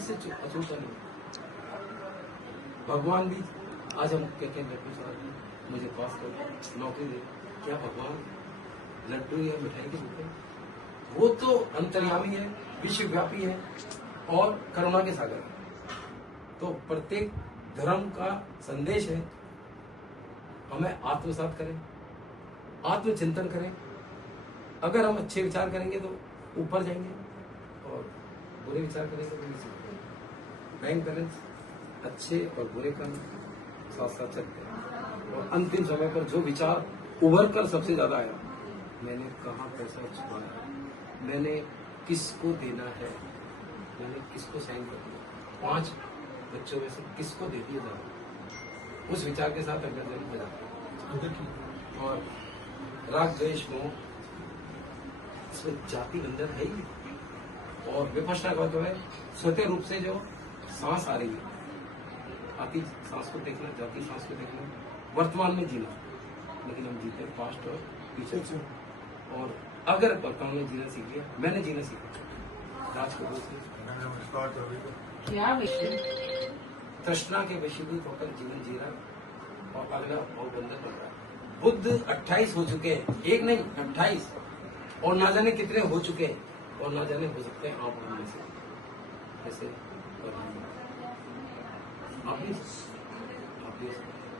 इससे अछूता नहीं। भगवान भी आज हम कहते हैं लड्डू चढ़ाते, मुझे पास कर नौकरी दे, क्या भगवान लड्डू या मिठाई के भूखे? वो तो अंतर्यामी है, विश्वव्यापी है और करुणा के सागर है। तो प्रत्येक धर्म का संदेश है, हमें आत्मसात करें, आत्मचिंतन करें। अगर हम अच्छे विचार करेंगे तो ऊपर जाएंगे और बुरे विचार करेंगे तो नीचे। बैंक बैलेंस अच्छे और बुरे कर्म साथ साथ चलते हैं। और अंतिम समय पर जो विचार उभर कर सबसे ज्यादा आया, मैंने कहाँ पैसा छुपाया, मैंने किसको देना है, मैंने किसको साइन कर दिया, 5 बच्चों में से किसको दे दिया ज्यादा, उस विचार के साथ अगर नहीं बजा। और राग द्वेष मोह, इसमें जाति बंधन है ही। और विपश्यना का जो है स्वतः रूप से जो सांस आ रही है, आती सांस को देखना, जाती सांस को देखना, वर्तमान में जीना। लेकिन हम जीते पास्ट और फ्यूचर। और अगर वर्तमान में जीना सीख लिया, मैंने जीना सीखा राज कपूर से, क्या विषय तृष्णा के वशीभूत होकर जीवन जी रहा और अगला बहुबंधन बन रहा है। बुद्ध 28 हो चुके हैं, एक नहीं 28, और ना जाने कितने हो चुके हैं, और ना जाने हो सकते हैं आप उनमें से। ऐसे आप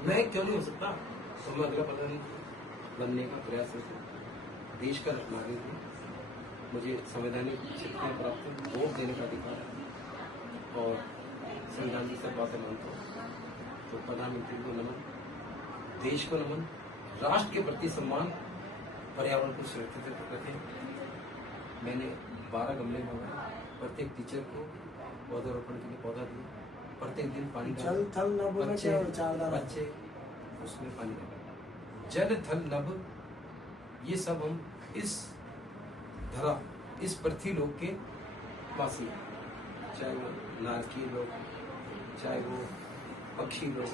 मैं क्यों नहीं हो सकता? तो मैं अगला प्रधान बनने का प्रयास करता हूँ। देश का नागरिक हूँ, मुझे संवैधानिक शिक्षा प्राप्त है, वोट देने का अधिकार है और संविधान की सब बातें मानता हूँ। तो प्रधानमंत्री को नमन, देश को नमन, राष्ट्र के प्रति सम्मान, पर्यावरण को सुरक्षित रखें। मैंने 12 गमले मंगाए, प्रत्येक टीचर को पौधारोपण के लिए पौधा दिया, प्रत्येक दिन पानी बच्चे उसमें पानी डालें। जल थल नभ, ये सब हम इस धरा, इस पृथ्वी लोक के वासी हैं। चाहे वो नारकीय लोग, चाहे वो पक्षी लोग,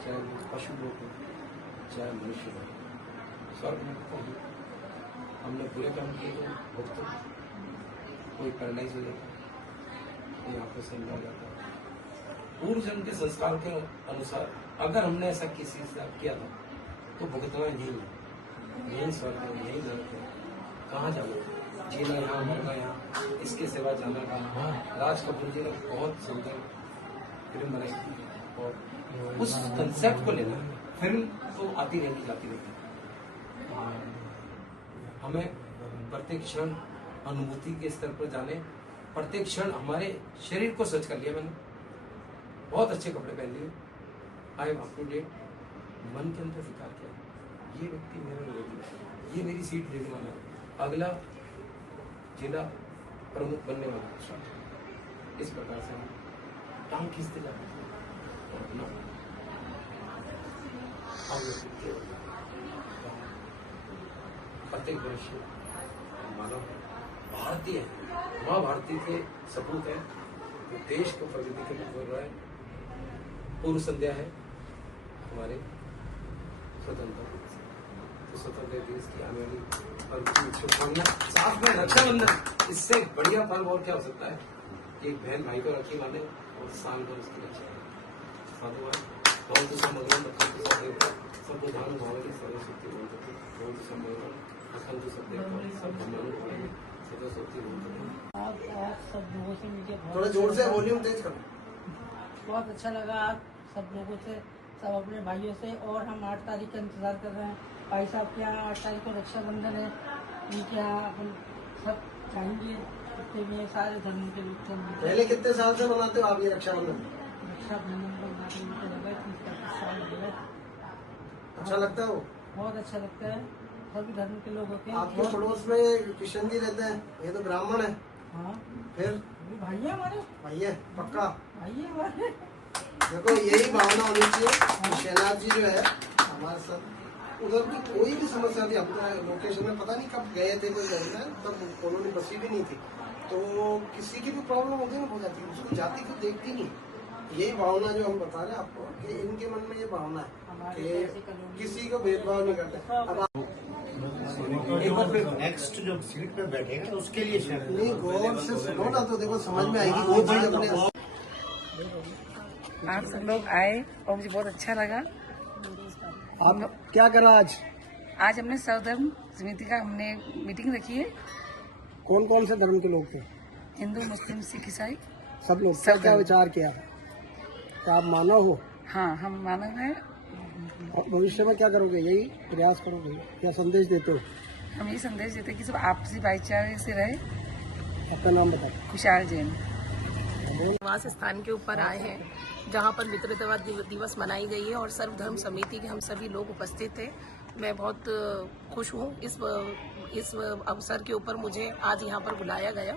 चाहे वो पशु लोग हो, चाहे मनुष्य लोग। स्वर्ग में पहुंचे, हमने बुरे काम किए तो भुगतो, कोई पैरालाइज हो जाता, कोई आपको समझा जाता। पूर्व जन्म के संस्कार के अनुसार अगर हमने ऐसा किसी के साथ किया था तो भुगतना यही है, यही स्वर्ग है, यही नरक है। कहाँ जाना, जीना यहाँ, मरना यहाँ, इसके सिवा जाना कहाँ। राज कपूर जी ने बहुत सुंदर फिल्म बनाई थी और उस कंसेप्ट को लेना, फिल्म तो आती रहेगी जाती रहेगी। हमें प्रत्येक क्षण अनुभूति के स्तर पर जाने, प्रत्येक क्षण हमारे शरीर को सच कर लिया मैंने, बहुत अच्छे कपड़े पहन लिए, I am up to date. मन के अंदर विचार किया, ये व्यक्ति मेरा विरोधी है, ये मेरी सीट लेने वाला है, अगला जिला प्रमुख बनने वाला है। इस प्रकार से हम टांग खींचते जाते हैं और अपना प्रत्येक मनुष्य मानव है, भारतीय है, माँ भारती के सपूत है, तो देश को प्रगति के लिए बोल रहा है। पूर्व संध्या है हमारे स्वतंत्रता दिवस, तो स्वतंत्रता दिवस की आने वाली शुभकामना, साथ में रक्षाबंधन, इससे बढ़िया पर्व और क्या हो सकता है? एक बहन भाई को राखी बांधे और साल भर उसकी रक्षा करे। साधुवाद बहुत समग्र सब भानुभावी सर्वशक्ति बोलते बहुत समग्र अखंड सब भानुभावी सरस्वती बोलते। आप सब लोगों से मुझे थोड़ा जोर से वॉल्यूम तेज करो। बहुत अच्छा लगा आप सब लोगों से, सब अपने भाइयों से। और हम 8 तारीख का इंतजार कर रहे हैं। भाई साहब के यहाँ 8 तारीख को रक्षाबंधन है, उनके यहाँ अपन सब जाएंगे, जितने भी सारे धर्म के लोग। पहले कितने साल से मनाते हो आप ये रक्षाबंधन? रक्षाबंधन को मनाते मुझे लगा 30-35 साल हो गए। अच्छा लगता है वो? बहुत अच्छा लगता है, सभी धर्म के लोग होते हैं। आपके पड़ोस में किशन जी रहते हैं, ये तो ब्राह्मण है। हाँ, फिर भाई है हमारे, भाई है पक्का। भाई है हमारे। देखो यही भावना होनी चाहिए। शहनाज जी जो है हमारे साथ, उधर की कोई भी समस्या थी, हम तो लोकेशन में पता नहीं कब गए थे, कोई गए थे तब कॉलोनी बसी भी नहीं थी, तो किसी की भी प्रॉब्लम होती है ना हो जाती है, उसको जाति को देखती नहीं। यही भावना जो हम बता रहे हैं आपको कि इनके मन में ये भावना है कि किसी को भेदभाव नहीं करते। अब एक बार फिर नेक्स्ट जो सीट पे बैठेगा तो उसके लिए शेयर नहीं, गौर से सुनो ना तो देखो समझ में आएगी कोई चीज अपने। आप सब लोग आए और मुझे बहुत अच्छा लगा। आप क्या करा आज? आज हमने सर्वधर्म समिति का हमने मीटिंग रखी है। कौन कौन से धर्म के लोग थे? हिंदू, मुस्लिम, सिख, ईसाई सब लोग। क्या क्या विचार किया? तो आप मानव हो? हाँ, हम मानव हैं। और भविष्य में क्या करोगे? यही प्रयास करोगे? क्या संदेश देते हो? हम यही संदेश देते हैं कि सब आपसी भाईचारे से रहे। आपका नाम बताओ। खुशहाल जैन। निवास स्थान के ऊपर आए हैं जहां पर मित्रता दिवस मनाई गई है और सर्वधर्म समिति के हम सभी लोग उपस्थित थे। मैं बहुत खुश हूं इस अवसर के ऊपर मुझे आज यहां पर बुलाया गया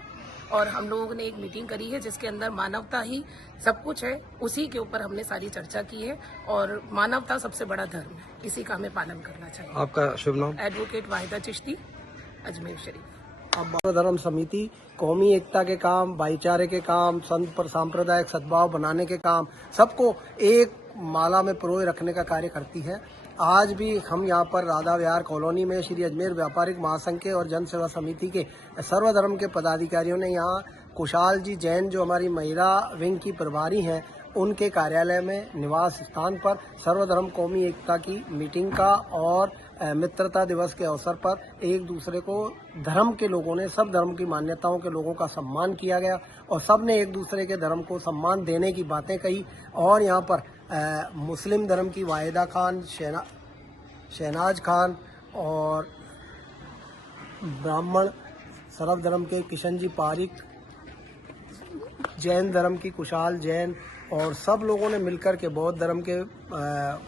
और हम लोगों ने एक मीटिंग करी है जिसके अंदर मानवता ही सब कुछ है, उसी के ऊपर हमने सारी चर्चा की है और मानवता सबसे बड़ा धर्म है, इसी का हमें पालन करना चाहिए। आपका शुभ नाम? एडवोकेट वाहिदा चिश्ती, अजमेर शरीफ। अब धर्म समिति कौमी एकता के काम, भाईचारे के काम, संत पर सांप्रदायिक सद्भाव बनाने के काम, सबको एक माला में पिरोए रखने का कार्य करती है। आज भी हम यहाँ पर राधा विहार कॉलोनी में श्री अजमेर व्यापारिक महासंघ के और जन सेवा समिति के सर्वधर्म के पदाधिकारियों ने यहाँ कुशाल जी जैन जो हमारी महिला विंग की प्रभारी हैं उनके कार्यालय में निवास स्थान पर सर्वधर्म कौमी एकता की मीटिंग का और मित्रता दिवस के अवसर पर एक दूसरे को धर्म के लोगों ने, सब धर्म की मान्यताओं के लोगों का सम्मान किया गया और सब ने एक दूसरे के धर्म को सम्मान देने की बातें कही। और यहाँ पर मुस्लिम धर्म की वाहिदा खान, शहनाज खान और ब्राह्मण सर्व धर्म के किशन जी पारिक, जैन धर्म की कुशाल जैन और सब लोगों ने मिलकर के, बौद्ध धर्म के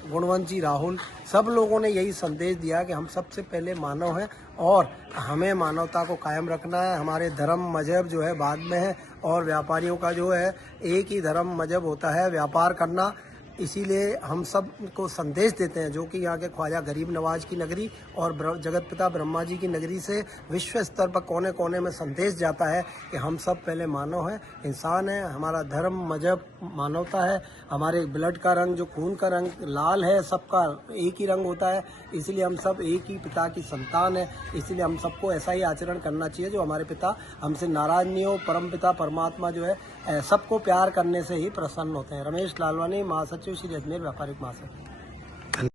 गुणवंत जी राहुल, सब लोगों ने यही संदेश दिया कि हम सबसे पहले मानव हैं और हमें मानवता को कायम रखना है। हमारे धर्म मजहब जो है बाद में है और व्यापारियों का जो है एक ही धर्म मजहब होता है, व्यापार करना। इसीलिए हम सब को संदेश देते हैं जो कि यहाँ के ख्वाजा गरीब नवाज की नगरी और जगत पिता ब्रह्मा जी की नगरी से विश्व स्तर पर कोने कोने में संदेश जाता है कि हम सब पहले मानव हैं, इंसान हैं, हमारा धर्म मजहब मानवता है, हमारे ब्लड का रंग जो खून का रंग लाल है, सबका एक ही रंग होता है, इसलिए हम सब एक ही पिता की संतान है। इसलिए हम सबको ऐसा ही आचरण करना चाहिए जो हमारे पिता हमसे नाराज नहीं हो। परम पिता परमात्मा जो है सबको प्यार करने से ही प्रसन्न होते हैं। रमेश लालवानी, महासचिव श्री अजमेर व्यापारिक महासंघ।